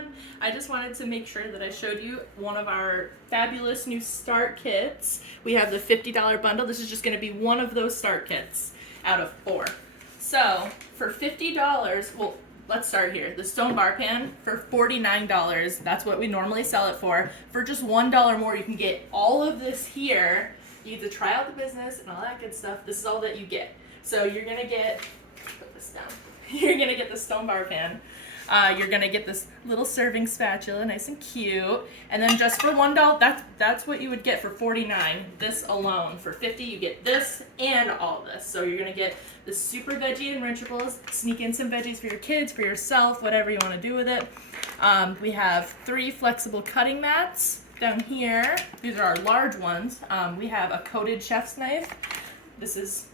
everyone. I just wanted to make sure that I showed you one of our fabulous new start kits. We have the $50 bundle. This is just going to be one of those start kits out of 4. So for $50, well, let's start here. The stone bar pan for $49. That's what we normally sell it for. For just $1 more, you can get all of this here. You get to try out the business and all that good stuff. This is all that you get. So you're gonna get, put this down. You're gonna get the stone bar pan. You're gonna get this little serving spatula, nice and cute. And then just for $1, that's what you would get for $49. This alone. For $50, you get this and all this. So you're gonna get the super veggie enrichables. Sneak in some veggies for your kids, for yourself, whatever you want to do with it. We have 3 flexible cutting mats down here. These are our large ones. We have a coated chef's knife. This is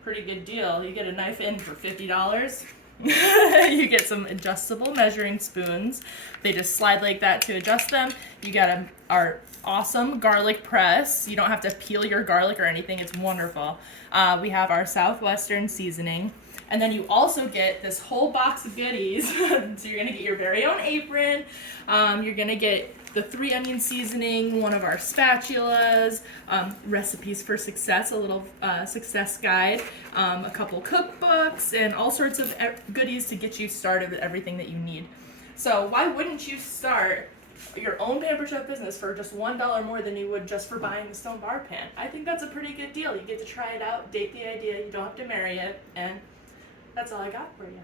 a pretty good deal. You get a knife in for $50. You get some adjustable measuring spoons. They just slide like that to adjust them. You got our awesome garlic press. You don't have to peel your garlic or anything. It's wonderful. We have our Southwestern seasoning. And then you also get this whole box of goodies. So you're going to get your very own apron. You're going to get the 3 onion seasoning, one of our spatulas, recipes for success, a little success guide, a couple cookbooks, and all sorts of goodies to get you started with everything that you need. So why wouldn't you start your own Pampered Chef business for just $1 more than you would just for buying the stone bar pan? I think that's a pretty good deal. You get to try it out, date the idea, you don't have to marry it, and that's all I got for you.